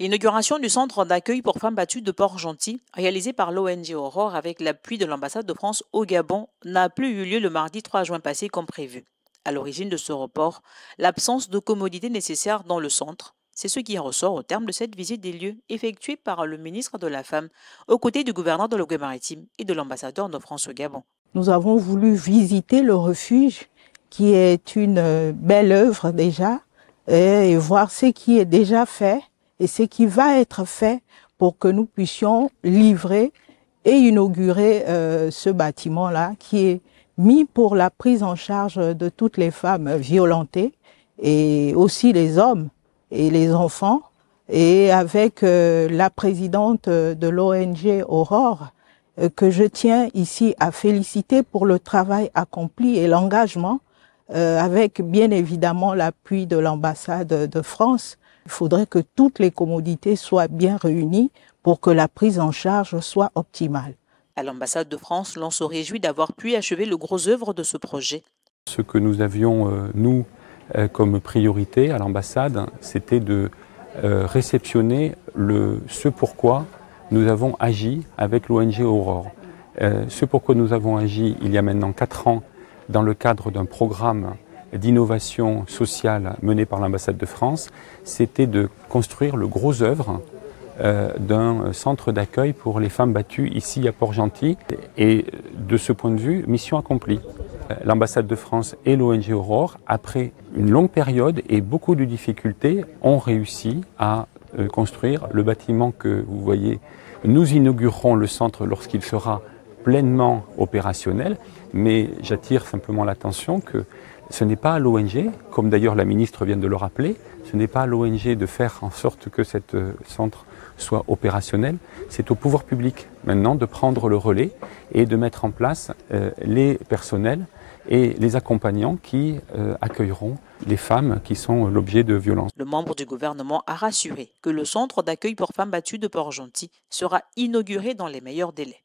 L'inauguration du centre d'accueil pour femmes battues de Port-Gentil, réalisé par l'ONG Aurore avec l'appui de l'ambassade de France au Gabon, n'a plus eu lieu le mardi 3 juin passé comme prévu. À l'origine de ce report, l'absence de commodité nécessaire dans le centre. C'est ce qui ressort au terme de cette visite des lieux effectuée par le ministre de la Femme, aux côtés du gouverneur de l'Ogué-Maritime et de l'ambassadeur de France au Gabon. Nous avons voulu visiter le refuge, qui est une belle œuvre déjà, et voir ce qui est déjà fait et ce qui va être fait pour que nous puissions livrer et inaugurer ce bâtiment-là qui est mis pour la prise en charge de toutes les femmes violentées et aussi les hommes et les enfants. Et avec la présidente de l'ONG Aurore, que je tiens ici à féliciter pour le travail accompli et l'engagement, avec bien évidemment l'appui de l'ambassade de France. Il faudrait que toutes les commodités soient bien réunies pour que la prise en charge soit optimale. À l'ambassade de France, l'on se réjouit d'avoir pu achever le gros œuvre de ce projet. Ce que nous avions, nous, comme priorité à l'ambassade, c'était de réceptionner ce pourquoi nous avons agi avec l'ONG Aurore. Ce pourquoi nous avons agi il y a maintenant 4 ans dans le cadre d'un programme d'innovation sociale mené par l'ambassade de France, c'était de construire le gros œuvre d'un centre d'accueil pour les femmes battues ici à Port-Gentil. Et de ce point de vue, mission accomplie. L'ambassade de France et l'ONG Aurore, après une longue période et beaucoup de difficultés, ont réussi à construire le bâtiment que vous voyez. Nous inaugurerons le centre lorsqu'il sera pleinement opérationnel, mais j'attire simplement l'attention que ce n'est pas à l'ONG, comme d'ailleurs la ministre vient de le rappeler, ce n'est pas à l'ONG de faire en sorte que ce centre soit opérationnel, c'est au pouvoir public maintenant de prendre le relais et de mettre en place les personnels et les accompagnants qui accueilleront les femmes qui sont l'objet de violences. Le membre du gouvernement a rassuré que le centre d'accueil pour femmes battues de Port-Gentil sera inauguré dans les meilleurs délais.